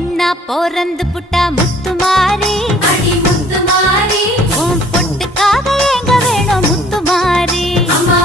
பொண்ணா போறந்து புட்டா முத்துமாரி அடி முத்துமாரி உன் பொட்டுக்காக எங்க வேணும் முத்துமாரி அம்மா